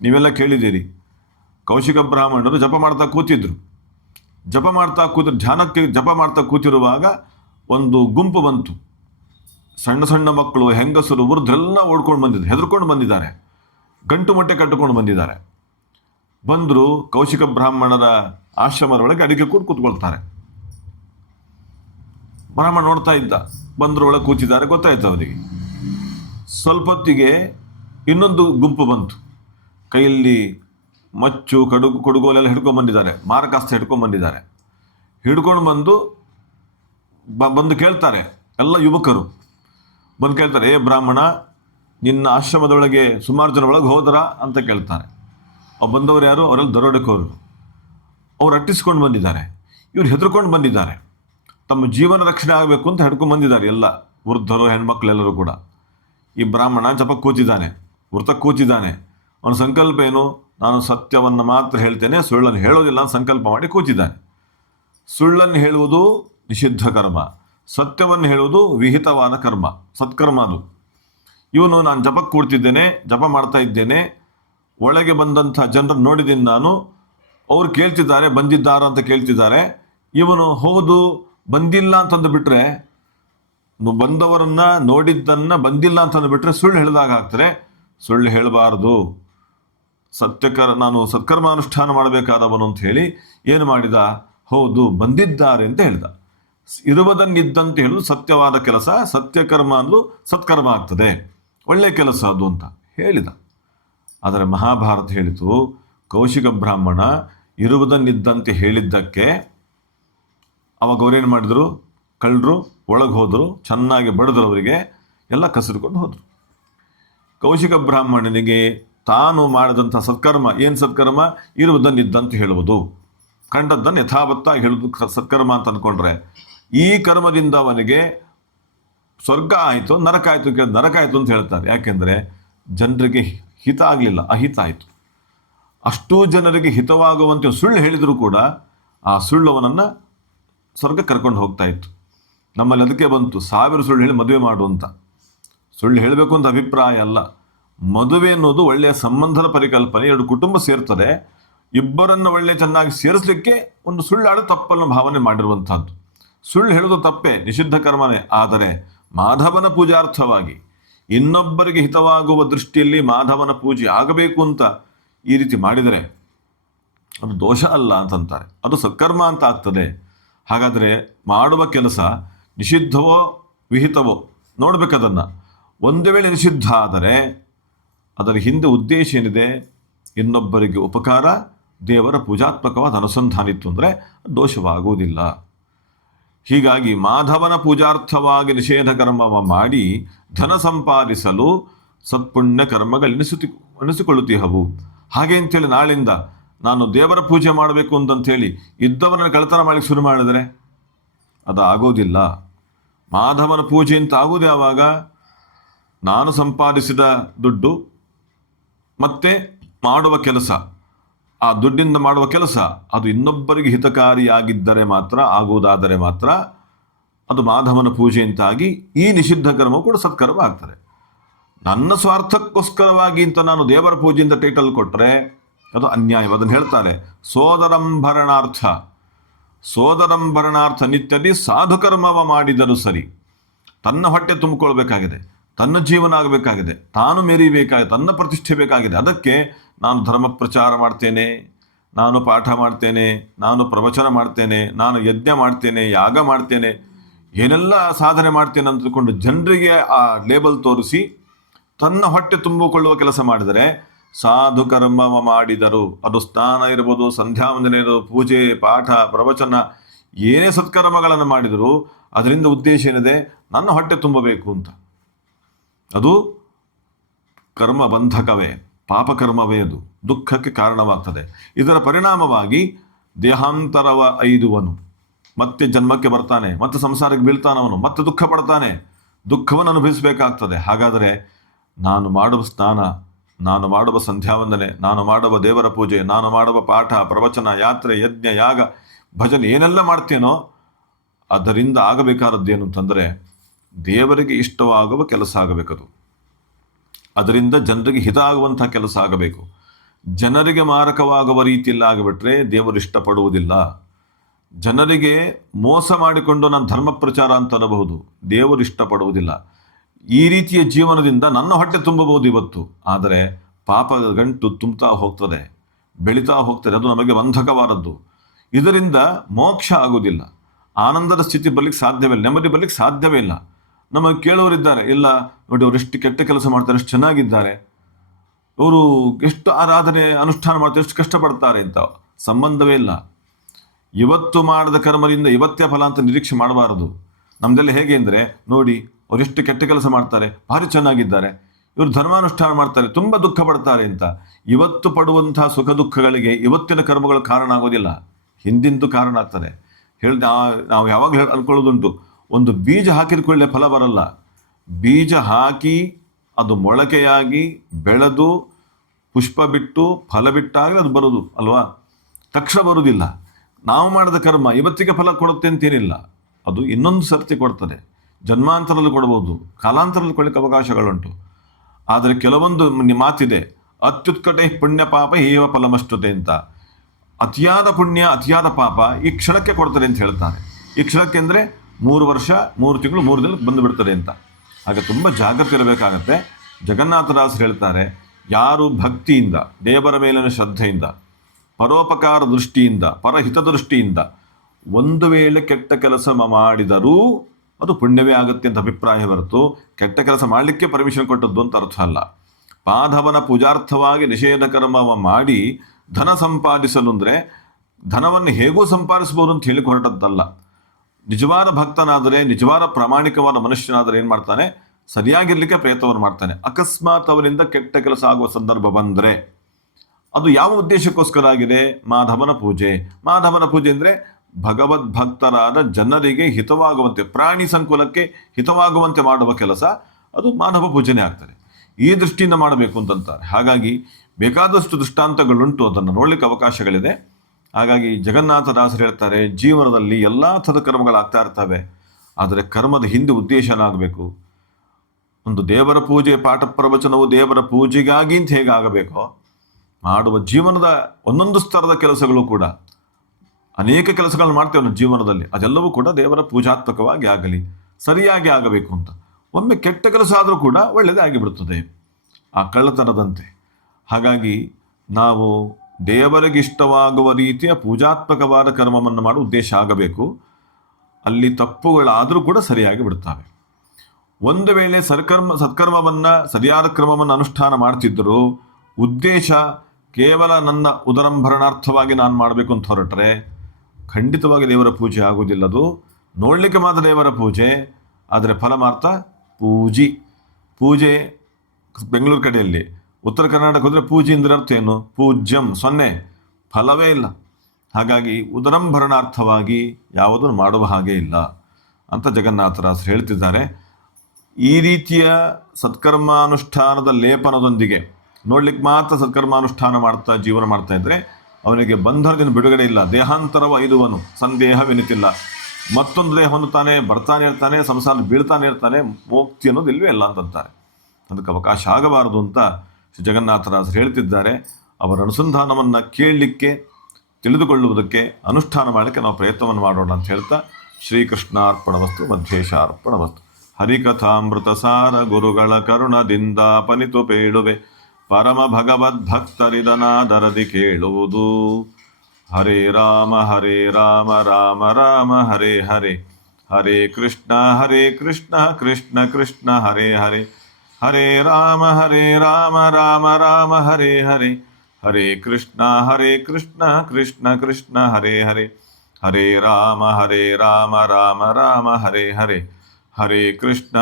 ನೀವೆಲ್ಲ ಕೇಳಿದ್ದೀರಿ. ಕೌಶಿಕ ಬ್ರಾಹ್ಮಣರು ಜಪ ಮಾಡ್ತಾ ಕೂತಿದ್ರು. ಧ್ಯಾನಕ್ಕೆ ಜಪ ಮಾಡ್ತಾ ಕೂತಿರುವಾಗ ಒಂದು ಗುಂಪು ಬಂತು. ಸಣ್ಣ ಸಣ್ಣ ಮಕ್ಕಳು, ಹೆಂಗಸರು, ವೃದ್ಧರೆಲ್ಲ ಓಡ್ಕೊಂಡು ಬಂದಿದ್ದಾರೆ, ಹೆದರ್ಕೊಂಡು ಬಂದಿದ್ದಾರೆ, ಗಂಟು ಮೊಟ್ಟೆ ಕಟ್ಟಿಕೊಂಡು ಬಂದಿದ್ದಾರೆ. ಬಂದರು, ಕೌಶಿಕ ಬ್ರಾಹ್ಮಣರ ಆಶ್ರಮದ ಒಳಗೆ ಅಡಿಗೆ ಕೂತ್ಕೊಳ್ತಾರೆ. ಬ್ರಾಹ್ಮಣ ನೋಡ್ತಾ ಇದ್ದ, ಬಂದರು, ಒಳಗೆ ಕೂತಿದ್ದಾರೆ, ಗೊತ್ತಾಯ್ತು ಅವನಿಗೆ. ಸ್ವಲ್ಪ ಹೊತ್ತಿಗೆ ಇನ್ನೊಂದು ಗುಂಪು ಬಂತು. ಕೈಯಲ್ಲಿ ಮಚ್ಚು, ಕೊಡುಗೋಲೆಲ್ಲ ಹಿಡ್ಕೊಂಡು ಬಂದಿದ್ದಾರೆ, ಮಾರಕಾಸ್ತ್ರ ಹಿಡ್ಕೊಂಡು ಬಂದಿದ್ದಾರೆ. ಹಿಡ್ಕೊಂಡು ಬಂದು ಕೇಳ್ತಾರೆ, ಎಲ್ಲ ಯುವಕರು, ಬಂದು ಕೇಳ್ತಾರೆ, ಏ ಬ್ರಾಹ್ಮಣ, ನಿನ್ನ ಆಶ್ರಮದೊಳಗೆ ಸುಮಾರು ಜನ ಒಳಗೆ ಹೋದ್ರಾ ಅಂತ ಕೇಳ್ತಾರೆ. ಬಂದವರು ಯಾರು? ಅವರಲ್ಲಿ ದರೋಡೆಕೋರರು. ಅವ್ರು ಅಟ್ಟಿಸ್ಕೊಂಡು ಬಂದಿದ್ದಾರೆ. ಇವ್ರು ಹೆದರ್ಕೊಂಡು ಬಂದಿದ್ದಾರೆ. ತಮ್ಮ ಜೀವನ ರಕ್ಷಣೆ ಆಗಬೇಕು ಅಂತ ಹಿಡ್ಕೊಂಡು ಬಂದಿದ್ದಾರೆ. ಎಲ್ಲ ವೃದ್ಧರು, ಹೆಣ್ಮಕ್ಳೆಲ್ಲರೂ ಕೂಡ. ಈ ಬ್ರಾಹ್ಮಣ ಜಪಕ್ಕೆ ಕೂತಿದ್ದಾನೆ, ವೃತಕ್ಕೆ ಕೂತಿದ್ದಾನೆ. ಅವನ ಸಂಕಲ್ಪ ಏನು? ನಾನು ಸತ್ಯವನ್ನು ಮಾತ್ರ ಹೇಳ್ತೇನೆ, ಸುಳ್ಳನ್ನು ಹೇಳೋದಿಲ್ಲ ಅಂತ ಸಂಕಲ್ಪ ಮಾಡಿ ಕೂತಿದ್ದಾನೆ. ಸುಳ್ಳನ್ನು ಹೇಳುವುದು ನಿಷಿದ್ಧ ಕರ್ಮ, ಸತ್ಯವನ್ನು ಹೇಳುವುದು ವಿಹಿತವಾದ ಕರ್ಮ, ಸತ್ಕರ್ಮ ಅದು. ಇವನು ನಾನು ಜಪಕ್ಕೆ ಕೂಡ್ತಿದ್ದೇನೆ, ಜಪ ಮಾಡ್ತಾ ಇದ್ದೇನೆ, ಒಳಗೆ ಬಂದಂಥ ಜನರನ್ನು ನೋಡಿದ್ದೀನಿ ನಾನು, ಅವ್ರು ಕೇಳ್ತಿದ್ದಾರೆ ಬಂದಿದ್ದಾರ ಅಂತ ಕೇಳ್ತಿದ್ದಾರೆ. ಇವನು ಹೌದು ಬಂದಿಲ್ಲ ಅಂತಂದು ಬಿಟ್ರೆ, ಬಂದವರನ್ನ ನೋಡಿದ್ದನ್ನ ಬಂದಿಲ್ಲ ಅಂತಂದು ಬಿಟ್ರೆ ಸುಳ್ಳು ಹೇಳಿದಾಗ ಆಗ್ತಾರೆ. ಸುಳ್ಳು ಹೇಳಬಾರ್ದು, ನಾನು ಸತ್ಕರ್ಮಾನುಷ್ಠಾನ ಮಾಡಬೇಕಾದವನು ಅಂತ ಹೇಳಿ ಏನು ಮಾಡಿದ? ಹೌದು ಬಂದಿದ್ದಾರೆ ಅಂತ ಹೇಳಿದ. ಇರುವುದನ್ನಿದ್ದಂತೆ ಹೇಳುದು ಸತ್ಯವಾದ ಕೆಲಸ, ಸತ್ಯಕರ್ಮ ಅಂದ್ಲು ಸತ್ಕರ್ಮ ಆಗ್ತದೆ, ಒಳ್ಳೆ ಕೆಲಸ ಅದು ಅಂತ ಹೇಳಿದ. ಆದರೆ ಮಹಾಭಾರತ ಹೇಳಿತು, ಕೌಶಿಕ ಬ್ರಾಹ್ಮಣ ಇರುವುದನ್ನಿದ್ದಂತೆ ಹೇಳಿದ್ದಕ್ಕೆ ಅವಾಗ ಅವರೇನು ಮಾಡಿದ್ರು? ಕಳ್ಳರು ಒಳಗೆ ಹೋದರು, ಚೆನ್ನಾಗಿ ಬಡಿದ್ರು, ಅವರಿಗೆ ಎಲ್ಲ ಕಸಿದುಕೊಂಡು ಹೋದರು. ಕೌಶಿಕ ಬ್ರಾಹ್ಮಣನಿಗೆ ತಾನು ಮಾಡಿದಂಥ ಸತ್ಕರ್ಮ ಏನು? ಸತ್ಕರ್ಮ ಇರುವುದನ್ನಿದ್ದಂತೆ ಹೇಳುವುದು, ಕಂಡದ್ದನ್ನು ಯಥಾವತ್ತಾಗಿ ಹೇಳುವುದು ಸತ್ಕರ್ಮ ಅಂತ ಅಂದ್ಕೊಂಡ್ರೆ, ಈ ಕರ್ಮದಿಂದ ಅವನಿಗೆ ಸ್ವರ್ಗ ಆಯಿತು ನರಕ ಆಯಿತು, ನರಕ ಆಯಿತು ಅಂತ ಹೇಳ್ತಾರೆ. ಯಾಕೆಂದರೆ ಜನರಿಗೆ ಹಿತ ಆಗಲಿಲ್ಲ, ಅಹಿತ ಆಯಿತು. ಅಷ್ಟೂ ಜನರಿಗೆ ಹಿತವಾಗುವಂತೆ ಸುಳ್ಳು ಹೇಳಿದರೂ ಕೂಡ ಆ ಸುಳ್ಳವನನ್ನು ಸ್ವರ್ಗ ಕರ್ಕೊಂಡು ಹೋಗ್ತಾ ಇತ್ತು. ನಮ್ಮಲ್ಲಿ ಅದಕ್ಕೆ ಬಂತು 1000 ಸುಳ್ಳು ಹೇಳಿ ಮದುವೆ ಮಾಡು ಅಂತ. ಸುಳ್ಳು ಹೇಳಬೇಕು ಅಂತ ಅಭಿಪ್ರಾಯ ಅಲ್ಲ. ಮದುವೆ ಅನ್ನೋದು ಒಳ್ಳೆಯ ಸಂಬಂಧದ ಪರಿಕಲ್ಪನೆ. 2 ಕುಟುಂಬ ಸೇರ್ತದೆ, ಇಬ್ಬರನ್ನು ಒಳ್ಳೆ ಚೆನ್ನಾಗಿ ಸೇರಿಸಲಿಕ್ಕೆ ಒಂದು ಸುಳ್ಳಾಡು ತಪ್ಪನ್ನು ಭಾವನೆ ಮಾಡಿರುವಂಥದ್ದು. ಸುಳ್ಳು ಹೇಳೋದು ತಪ್ಪೇ, ನಿಷಿದ್ಧ ಕರ್ಮನೇ. ಆದರೆ ಮಾಧವನ ಪೂಜಾರ್ಥವಾಗಿ ಇನ್ನೊಬ್ಬರಿಗೆ ಹಿತವಾಗುವ ದೃಷ್ಟಿಯಲ್ಲಿ ಮಾಧವನ ಪೂಜೆ ಆಗಬೇಕು ಅಂತ ಈ ರೀತಿ ಮಾಡಿದರೆ ಅದು ದೋಷ ಅಲ್ಲ ಅಂತಂತಾರೆ, ಅದು ಸತ್ಕರ್ಮ ಅಂತ ಆಗ್ತದೆ. ಹಾಗಾದರೆ ಮಾಡುವ ಕೆಲಸ ನಿಷಿದ್ಧವೋ ವಿಹಿತವೋ ನೋಡ್ಬೇಕದನ್ನು. ಒಂದು ವೇಳೆ ನಿಷಿದ್ಧ ಆದರೆ ಅದರ ಹಿಂದೆ ಉದ್ದೇಶ ಏನಿದೆ? ಇನ್ನೊಬ್ಬರಿಗೆ ಉಪಕಾರ, ದೇವರ ಪೂಜಾತ್ಮಕವಾದ ಅನುಸಂಧಾನ ಇತ್ತು ಅಂದರೆ ದೋಷವಾಗುವುದಿಲ್ಲ. ಹೀಗಾಗಿ ಮಾಧವನ ಪೂಜಾರ್ಥವಾಗಿ ನಿಷೇಧ ಕರ್ಮವ ಮಾಡಿ ಧನ ಸಂಪಾದಿಸಲು ಸತ್ಪುಣ್ಯ ಕರ್ಮಗಳೆನಿಸಿಕೊಳ್ಳುತ್ತೀಹವು. ಹಾಗೆ ಅಂತೇಳಿ ನಾಳಿಂದ ನಾನು ದೇವರ ಪೂಜೆ ಮಾಡಬೇಕು ಅಂತಂಥೇಳಿ ಇದ್ದವರನ್ನು ಕಳ್ತನ ಮಾಡಲಿಕ್ಕೆ ಶುರು ಮಾಡಿದರೆ ಅದು ಆಗೋದಿಲ್ಲ. ಮಾಧವನ ಪೂಜೆ ಅಂತ ಆಗುವುದು ಯಾವಾಗ? ನಾನು ಸಂಪಾದಿಸಿದ ದುಡ್ಡು ಮತ್ತೆ ಮಾಡುವ ಕೆಲಸ, ಆ ದುಡ್ಡಿಂದ ಮಾಡುವ ಕೆಲಸ ಅದು ಇನ್ನೊಬ್ಬರಿಗೆ ಹಿತಕಾರಿಯಾಗಿದ್ದರೆ ಮಾತ್ರ, ಆಗುವುದಾದರೆ ಮಾತ್ರ ಅದು ಮಾಧವನ ಪೂಜೆ ಅಂತಾಗಿ ಈ ನಿಷಿದ್ಧ ಕರ್ಮ ಕೂಡ ಸತ್ಕರ್ಮ ಆಗ್ತದೆ. ನನ್ನ ಸ್ವಾರ್ಥಕ್ಕೋಸ್ಕರವಾಗಿ ಅಂತ ನಾನು ದೇವರ ಪೂಜೆಯಿಂದ ಟೈಟಲ್ ಕೊಟ್ಟರೆ ಅದು ಅನ್ಯಾಯ. ಅದನ್ನು ಹೇಳ್ತಾರೆ, ಸೋದರಂಭರಣಾರ್ಥ ನಿತ್ಯದಿ ಸಾಧುಕರ್ಮವ ಮಾಡಿದರೂ ಸರಿ. ತನ್ನ ಹೊಟ್ಟೆ ತುಂಬಿಕೊಳ್ಬೇಕಾಗಿದೆ, ತನ್ನ ಜೀವನ ಆಗಬೇಕಾಗಿದೆ, ತಾನು ಮೆರಿಬೇಕಾಗಿದೆ, ತನ್ನ ಪ್ರತಿಷ್ಠೆ ಬೇಕಾಗಿದೆ. ಅದಕ್ಕೆ ನಾನು ಧರ್ಮ ಪ್ರಚಾರ ಮಾಡ್ತೇನೆ, ನಾನು ಪಾಠ ಮಾಡ್ತೇನೆ, ನಾನು ಪ್ರವಚನ ಮಾಡ್ತೇನೆ, ನಾನು ಯಜ್ಞ ಮಾಡ್ತೇನೆ, ಯಾಗ ಮಾಡ್ತೇನೆ, ಏನೆಲ್ಲ ಸಾಧನೆ ಮಾಡ್ತೇನೆ ಅಂತ ತಿಳ್ಕೊಂಡು ಜನರಿಗೆ ಆ ಲೇಬಲ್ ತೋರಿಸಿ ತನ್ನ ಹೊಟ್ಟೆ ತುಂಬಿಕೊಳ್ಳುವ ಕೆಲಸ ಮಾಡಿದರೆ ಸಾಧು ಕರ್ಮವ ಮಾಡಿದರು. ಅದು ಸ್ನಾನ ಇರ್ಬೋದು, ಸಂಧ್ಯಾ ವಂದನೆ ಇರ್ಬೋದು, ಪೂಜೆ ಪಾಠ ಪ್ರವಚನ, ಏನೇ ಸತ್ಕರ್ಮಗಳನ್ನು ಮಾಡಿದರೂ ಅದರಿಂದ ಉದ್ದೇಶ ಏನಿದೆ? ನನ್ನ ಹೊಟ್ಟೆ ತುಂಬಬೇಕು ಅಂತ. ಅದು ಕರ್ಮ ಬಂಧಕವೇ, ಪಾಪಕರ್ಮವೇ, ಅದು ದುಃಖಕ್ಕೆ ಕಾರಣವಾಗ್ತದೆ. ಇದರ ಪರಿಣಾಮವಾಗಿ ದೇಹಾಂತರವ ಐದುವನು, ಮತ್ತೆ ಜನ್ಮಕ್ಕೆ ಬರ್ತಾನೆ, ಮತ್ತೆ ಸಂಸಾರಕ್ಕೆ ಬೀಳ್ತಾನವನು, ಮತ್ತೆ ದುಃಖ ಪಡ್ತಾನೆ, ದುಃಖವನ್ನು ಅನುಭವಿಸಬೇಕಾಗ್ತದೆ. ಹಾಗಾದರೆ ನಾನು ಮಾಡುವ ಸ್ನಾನ, ನಾನು ಮಾಡುವ ಸಂಧ್ಯಾವಂದನೆ, ನಾನು ಮಾಡುವ ದೇವರ ಪೂಜೆ, ನಾನು ಮಾಡುವ ಪಾಠ ಪ್ರವಚನ, ಯಾತ್ರೆ, ಯಜ್ಞ, ಯಾಗ, ಭಜನೆ ಏನೆಲ್ಲ ಮಾಡ್ತೇನೋ ಅದರಿಂದ ಆಗಬೇಕಾದದ್ದೇನು ಅಂತಂದರೆ ದೇವರಿಗೆ ಇಷ್ಟವಾಗುವ ಕೆಲಸ ಆಗಬೇಕದು. ಅದರಿಂದ ಜನರಿಗೆ ಹಿತ ಆಗುವಂಥ ಕೆಲಸ ಆಗಬೇಕು. ಜನರಿಗೆ ಮಾರಕವಾಗುವ ರೀತಿಯಲ್ಲಿ ಆಗಿಬಿಟ್ರೆ ದೇವರು ಇಷ್ಟಪಡುವುದಿಲ್ಲ. ಜನರಿಗೆ ಮೋಸ ಮಾಡಿಕೊಂಡು ನಾನು ಧರ್ಮ ಪ್ರಚಾರ ಅಂತ ಅನ್ನಬಹುದು, ದೇವರು ಇಷ್ಟಪಡುವುದಿಲ್ಲ. ಈ ರೀತಿಯ ಜೀವನದಿಂದ ನನ್ನ ಹೊಟ್ಟೆ ತುಂಬಬಹುದು ಇವತ್ತು, ಆದರೆ ಪಾಪ ಗಂಟು ತುಂಬುತ್ತಾ ಹೋಗ್ತದೆ, ಬೆಳೀತಾ ಹೋಗ್ತದೆ. ಅದು ನಮಗೆ ಬಂಧಕವಾದದ್ದು. ಇದರಿಂದ ಮೋಕ್ಷ ಆಗುವುದಿಲ್ಲ, ಆನಂದದ ಸ್ಥಿತಿ ಬರ್ಲಿಕ್ಕೆ ಸಾಧ್ಯವಿಲ್ಲ, ನೆಮ್ಮದಿ ಬರ್ಲಿಕ್ಕೆ ಸಾಧ್ಯವೇ ಇಲ್ಲ. ನಮಗೆ ಕೇಳೋರಿದ್ದಾರೆ, ಇಲ್ಲ ನೋಡಿ ಅವರು ಎಷ್ಟು ಕೆಟ್ಟ ಕೆಲಸ ಮಾಡ್ತಾರೆ, ಎಷ್ಟು ಚೆನ್ನಾಗಿದ್ದಾರೆ, ಅವರು ಎಷ್ಟು ಆರಾಧನೆ ಅನುಷ್ಠಾನ ಮಾಡ್ತಾರೆ, ಎಷ್ಟು ಕಷ್ಟಪಡ್ತಾರೆ ಅಂತ. ಸಂಬಂಧವೇ ಇಲ್ಲ. ಇವತ್ತು ಮಾಡಿದ ಕರ್ಮದಿಂದ ಇವತ್ತೇ ಫಲ ಅಂತ ನಿರೀಕ್ಷೆ ಮಾಡಬಾರದು. ನಮ್ದೆಲ್ಲ ಹೇಗೆ ಅಂದರೆ, ನೋಡಿ ಅವರೆಷ್ಟು ಕೆಟ್ಟ ಕೆಲಸ ಮಾಡ್ತಾರೆ, ಭಾರಿ ಚೆನ್ನಾಗಿದ್ದಾರೆ, ಇವರು ಧರ್ಮಾನುಷ್ಠಾನ ಮಾಡ್ತಾರೆ, ತುಂಬ ದುಃಖ ಪಡ್ತಾರೆ ಅಂತ. ಇವತ್ತು ಪಡುವಂತಹ ಸುಖ ದುಃಖಗಳಿಗೆ ಇವತ್ತಿನ ಕರ್ಮಗಳು ಕಾರಣ ಆಗೋದಿಲ್ಲ, ಹಿಂದಿಂದು ಕಾರಣ ಆಗ್ತದೆ. ನಾವು ಯಾವಾಗಲೂ ಅನ್ಕೊಳ್ಳೋದುಂಟು, ಒಂದು ಬೀಜ ಹಾಕಿದ ಕೂಡಲೇ ಫಲ ಬರಲ್ಲ. ಬೀಜ ಹಾಕಿ ಅದು ಮೊಳಕೆಯಾಗಿ ಬೆಳೆದು ಪುಷ್ಪ ಬಿಟ್ಟು ಫಲ ಬಿಟ್ಟಾಗಲೇ ಅದು ಬರೋದು ಅಲ್ವಾ, ತಕ್ಷಣ ಬರುವುದಿಲ್ಲ. ನಾವು ಮಾಡಿದ ಕರ್ಮ ಇವತ್ತಿಗೆ ಫಲ ಕೊಡುತ್ತೆ ಅಂತೇನಿಲ್ಲ, ಅದು ಇನ್ನೊಂದು ಸರ್ತಿ ಕೊಡ್ತದೆ, ಜನ್ಮಾಂತರದಲ್ಲಿ ಕೊಡ್ಬೋದು, ಕಾಲಾಂತರದಲ್ಲಿ ಕೊಡಲಿಕ್ಕೆ ಅವಕಾಶಗಳುಂಟು. ಆದರೆ ಕೆಲವೊಂದು ಮಾತಿದೆ, ಅತ್ಯುತ್ಕಟೆ ಪುಣ್ಯ ಪಾಪ ಏವ ಫಲಮಷ್ಟತೆ ಅಂತ. ಅತಿಯಾದ ಪುಣ್ಯ ಅತಿಯಾದ ಪಾಪ ಈ ಕ್ಷಣಕ್ಕೆ ಕೊಡ್ತಾರೆ ಅಂತ ಹೇಳ್ತಾರೆ. ಈ ಕ್ಷಣಕ್ಕೆ ಅಂದರೆ 3 ವರ್ಷ 3 ತಿಂಗಳು 3 ದಿನ ಬಂದು ಬಿಡ್ತದೆ ಅಂತ. ಹಾಗೆ ತುಂಬ ಜಾಗ್ರತೆ ಇರಬೇಕಾಗತ್ತೆ. ಜಗನ್ನಾಥದಾಸರು ಹೇಳ್ತಾರೆ, ಯಾರು ಭಕ್ತಿಯಿಂದ, ದೇವರ ಮೇಲಿನ ಶ್ರದ್ಧೆಯಿಂದ, ಪರೋಪಕಾರ ದೃಷ್ಟಿಯಿಂದ, ಪರಹಿತ ದೃಷ್ಟಿಯಿಂದ ಒಂದು ವೇಳೆ ಕೆಟ್ಟ ಕೆಲಸ ಮಾಡಿದರೂ ಅದು ಪುಣ್ಯವೇ ಆಗುತ್ತೆ ಅಂತ ಅಭಿಪ್ರಾಯ ಹೊರತು ಕೆಟ್ಟ ಕೆಲಸ ಮಾಡಲಿಕ್ಕೆ ಪರ್ಮಿಷನ್ ಕೊಟ್ಟದ್ದು ಅಂತ ಅರ್ಥ ಅಲ್ಲ. ಪಾದವನ ಪೂಜಾರ್ಥವಾಗಿ ನಿಷೇಧ ಕರ್ಮವ ಮಾಡಿ ಧನ ಸಂಪಾದಿಸಲು ಅಂದರೆ ಧನವನ್ನು ಹೇಗೂ ಸಂಪಾದಿಸಬಹುದು ಅಂತ ಹೇಳಿ ಹೊರಟದ್ದಲ್ಲ. ನಿಜವಾದ ಭಕ್ತನಾದರೆ, ನಿಜವಾದ ಪ್ರಾಮಾಣಿಕವಾದ ಮನುಷ್ಯನಾದರೆ ಏನು ಮಾಡ್ತಾನೆ, ಸರಿಯಾಗಿರ್ಲಿಕ್ಕೆ ಪ್ರಯತ್ನವನ್ನು ಮಾಡ್ತಾನೆ. ಅಕಸ್ಮಾತ್ ಅವನಿಂದ ಕೆಟ್ಟ ಕೆಲಸ ಆಗುವ ಸಂದರ್ಭ ಬಂದರೆ ಅದು ಯಾವ ಉದ್ದೇಶಕ್ಕೋಸ್ಕರ ಆಗಿದೆ, ಮಾಧವನ ಪೂಜೆ. ಮಾಧವನ ಪೂಜೆ ಅಂದರೆ ಭಗವದ್ಭಕ್ತರಾದ ಜನರಿಗೆ ಹಿತವಾಗುವಂತೆ, ಪ್ರಾಣಿ ಸಂಕುಲಕ್ಕೆ ಹಿತವಾಗುವಂತೆ ಮಾಡುವ ಕೆಲಸ, ಅದು ಮಾನವ ಪೂಜೆನೇ ಆಗ್ತದೆ. ಈ ದೃಷ್ಟಿಯಿಂದ ಮಾಡಬೇಕು ಅಂತಂತಾರೆ. ಹಾಗಾಗಿ ಬೇಕಾದಷ್ಟು ದೃಷ್ಟಾಂತಗಳುಂಟು, ಅದನ್ನು ನೋಡಲಿಕ್ಕೆ ಅವಕಾಶಗಳಿದೆ. ಹಾಗಾಗಿ ಜಗನ್ನಾಥದಾಸರು ಹೇಳ್ತಾರೆ, ಜೀವನದಲ್ಲಿ ಎಲ್ಲ ಥರದ ಕರ್ಮಗಳಾಗ್ತಾ ಇರ್ತವೆ, ಆದರೆ ಕರ್ಮದ ಹಿಂದೆ ಉದ್ದೇಶ ಏನಾಗಬೇಕು. ಒಂದು ದೇವರ ಪೂಜೆ, ಪಾಠ ಪ್ರವಚನವು ದೇವರ ಪೂಜೆಗಾಗಿ ಅಂತ ಹೇಗಾಗಬೇಕೋ, ಮಾಡುವ ಜೀವನದ ಒಂದೊಂದು ಸ್ತರದ ಕೆಲಸಗಳು ಕೂಡ, ಅನೇಕ ಕೆಲಸಗಳನ್ನು ಮಾಡ್ತೇವೆ ನಮ್ಮ ಜೀವನದಲ್ಲಿ, ಅದೆಲ್ಲವೂ ಕೂಡ ದೇವರ ಪೂಜಾತ್ಮಕವಾಗಿ ಆಗಲಿ, ಸರಿಯಾಗಿ ಆಗಬೇಕು ಅಂತ. ಒಮ್ಮೆ ಕೆಟ್ಟ ಕೆಲಸ ಆದರೂ ಕೂಡ ಒಳ್ಳೆಯದೇ ಆಗಿಬಿಡುತ್ತದೆ, ಆ ಕಳ್ಳತನದಂತೆ. ಹಾಗಾಗಿ ನಾವು ದೇವರಿಗೆ ಇಷ್ಟವಾಗುವ ರೀತಿಯ ಪೂಜಾತ್ಮಕವಾದ ಕರ್ಮವನ್ನು ಮಾಡುವ ಉದ್ದೇಶ ಆಗಬೇಕು. ಅಲ್ಲಿ ತಪ್ಪುಗಳಾದರೂ ಕೂಡ ಸರಿಯಾಗಿ ಬಿಡ್ತವೆ. ಒಂದು ವೇಳೆ ಸತ್ಕರ್ಮವನ್ನು, ಸರಿಯಾದ ಕ್ರಮವನ್ನು ಅನುಷ್ಠಾನ ಮಾಡ್ತಿದ್ದರೂ ಉದ್ದೇಶ ಕೇವಲ ನನ್ನ ಉದರಂಭರಣಾರ್ಥವಾಗಿ ನಾನು ಮಾಡಬೇಕು ಅಂತ ಹೊರಟ್ರೆ ಖಂಡಿತವಾಗಿ ದೇವರ ಪೂಜೆ ಆಗುವುದಿಲ್ಲ. ಅದು ನೋಡಲಿಕ್ಕೆ ಮಾತ್ರ ದೇವರ ಪೂಜೆ, ಆದರೆ ಫಲ ಮಾತ್ರ ಪೂಜೆ. ಬೆಂಗಳೂರು ಕಡೆಯಲ್ಲಿ, ಉತ್ತರ ಕರ್ನಾಟಕ ಹೋದರೆ ಪೂಜೆ ಅಂದರೆ ಅರ್ಥ ಏನು, ಪೂಜ್ಯಂ 0, ಫಲವೇ ಇಲ್ಲ. ಹಾಗಾಗಿ ಉದರಂಭರಣಾರ್ಥವಾಗಿ ಯಾವುದನ್ನು ಮಾಡುವ ಹಾಗೆ ಇಲ್ಲ ಅಂತ ಜಗನ್ನಾಥದಾಸರು ಹೇಳ್ತಿದ್ದಾರೆ. ಈ ರೀತಿಯ ಸತ್ಕರ್ಮಾನುಷ್ಠಾನದ ಲೇಪನದೊಂದಿಗೆ ನೋಡ್ಲಿಕ್ಕೆ ಮಾತ್ರ ಸತ್ಕರ್ಮಾನುಷ್ಠಾನ ಮಾಡ್ತಾ ಜೀವನ ಮಾಡ್ತಾ ಇದ್ರೆ ಅವನಿಗೆ ಬಂಧನದಿಂದ ಬಿಡುಗಡೆ ಇಲ್ಲ. ದೇಹಾಂತರವ ಐದುವನು ಸಂದೇಹವೆನಿತಿಲ್ಲ. ಮತ್ತೊಂದು ದೇಹ ಹೊಂದುತ್ತಾನೆ, ಬರ್ತಾನೆ ಇರ್ತಾನೆ, ಸಂಸಾರ ಬೀಳ್ತಾನೆ ಇರ್ತಾನೆ, ಮುಕ್ತಿ ಅನ್ನೋದು ಇಲ್ವೇ ಇಲ್ಲ ಅಂತಂತಾರೆ. ಅದಕ್ಕೆ ಅವಕಾಶ ಆಗಬಾರದು ಅಂತ ಶ್ರೀ ಜಗನ್ನಾಥದಾಸರು ಹೇಳ್ತಿದ್ದಾರೆ. ಅವರ ಅನುಸಂಧಾನವನ್ನು ಕೇಳಲಿಕ್ಕೆ, ತಿಳಿದುಕೊಳ್ಳುವುದಕ್ಕೆ, ಅನುಷ್ಠಾನ ಮಾಡಲಿಕ್ಕೆ ನಾವು ಪ್ರಯತ್ನವನ್ನು ಮಾಡೋಣ ಅಂತ ಹೇಳ್ತಾ, ಶ್ರೀಕೃಷ್ಣಾರ್ಪಣವಸ್ತು, ಮಧ್ವೇಶಾರ್ಪಣವಸ್ತು. ಹರಿಕಥಾಮೃತ ಸಾರ ಗುರುಗಳ ಕರುಣದಿಂದ ಪನಿತು ಪೇಳುವೆ, ಪರಮ ಭಗವದ್ಭಕ್ತರಿದನಾದರದಿ ಕೇಳುವುದು. ಹರೇ ರಾಮ ರಾಮ ರಾಮ ಹರೇ ಹರೇ, ಹರೇ ಕೃಷ್ಣ ಕೃಷ್ಣ ಕೃಷ್ಣ ಹರೇ ಹರೇ, ಹರೇ ರಾಮ ರಾಮ ರಾಮ ಹರೇ ಹರೇ, ಹರೇ ಕೃಷ್ಣ ಕೃಷ್ಣ ಕೃಷ್ಣ ಹರೇ ಹರೇ, ಹರೇ ರಾಮ ರಾಮ ರಾಮ ಹರೇ ಹರೇ, ಹರೇ ಕೃಷ್ಣ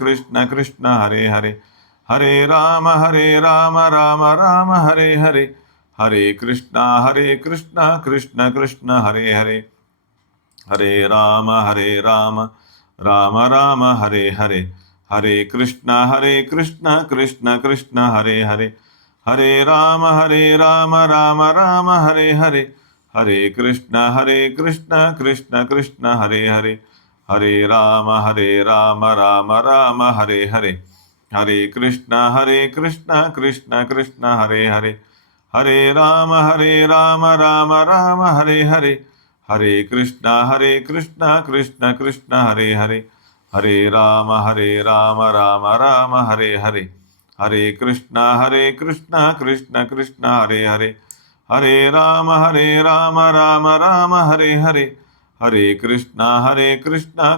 ಕೃಷ್ಣ ಕೃಷ್ಣ ಹರೇ ಹರೇ, ಹರೇ ರಾಮ ರಾಮ ರಾಮ ಹರೇ ಹರೇ, ಹರೇ ಕೃಷ್ಣ ಕೃಷ್ಣ ಕೃಷ್ಣ ಹರೇ ಹರೇ, ಹರೇ ರಾಮ ರಾಮ ರಾಮ ಹರೇ ಹರೇ, ಹರೇ ಕೃಷ್ಣ ಕೃಷ್ಣ ಕೃಷ್ಣ ಹರೇ ಹರೇ, ಹರೇ ರಾಮ ರಾಮ ರಾಮ ಹರೇ ಹರೇ, ಹರೇ ಕೃಷ್ಣ ಕೃಷ್ಣ ಕೃಷ್ಣ ಹರೇ ಹರೇ, ಹರೇ ರಾಮ ರಾಮ ರಾಮ ಹರೇ ಹರೇ, ಹರೇ ಕೃಷ್ಣ ಕೃಷ್ಣ ಕೃಷ್ಣ ಹರೇ ಹರೇ, ಹರೇ ರಾಮ ರಾಮ ರಾಮ ಹರೇ ಹರೇ, ಹರೇ ಕೃಷ್ಣ ಕೃಷ್ಣ ಕೃಷ್ಣ ಹರೇ ಹರೇ, ಹರೇ ರಾಮ ರಾಮ ರಾಮ ಹರೇ ಹರೇ, ಹರೇ ಕೃಷ್ಣ ಕೃಷ್ಣ ಕೃಷ್ಣ ಹರೇ ಹರೇ, ಹರೇ ರಾಮ ರಾಮ ರಾಮ ಹರೇ ಹರೇ, ಹರೇ ಕೃಷ್ಣ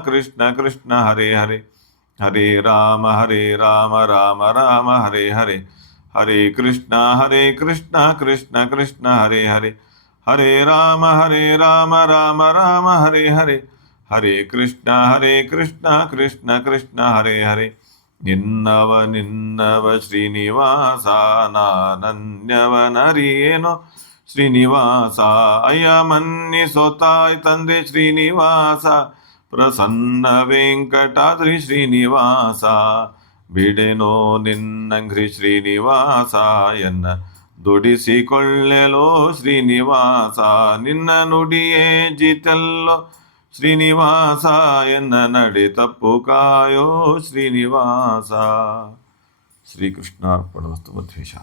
ಕೃಷ್ಣ ಕೃಷ್ಣ ಹರೇ ಹರೇ, ಹರೇ ರಾಮ ರಾಮ ರಾಮ ಹರೇ ಹರೇ, ಹರೇ ಕೃಷ್ಣ ಕೃಷ್ಣ ಕೃಷ್ಣ ಹರೇ ಹರೇ, ಹರೇ ರಾಮ ರಾಮ ರಾಮ ಹರೇ ಹರೇ, ಹರೇ ಕೃಷ್ಣ ಕೃಷ್ಣ ಕೃಷ್ಣ ಹರೇ ಹರೇ. ನಿನ್ನವ ಶ್ರೀನಿವಾಸ ನಾನನ್ಯವನರಿಯೇನೋ ಶ್ರೀನಿವಾಸ. ಅಯ್ಯ ಮನ್ನಿಸೋ ತಾಯ್ ತಂದೆ ಶ್ರೀನಿವಾಸ, ಪ್ರಸನ್ನ ವೆಂಕಟಾದ್ರಿ ಶ್ರೀನಿವಾಸ. ಬಿಡೆನೋ ನಿನ್ನಂಘ್ರಿ ಶ್ರೀನಿವಾಸ, ಎನ್ನ ದುಡಿಸಿಕೊಳ್ಳೆಲೋ ಶ್ರೀನಿವಾಸ. ನಿನ್ನ ನುಡಿಯೇ ಜಿತೆಲ್ಲೋ ಶ್ರೀನಿವಾಸ, ಎನ್ನ ನಡೆ ತಪ್ಪು ಕಾಯೋ ಶ್ರೀನಿವಾಸ. ಶ್ರೀಕೃಷ್ಣಾರ್ಪಣಮಸ್ತು. ಮಧ್ವೇಶ.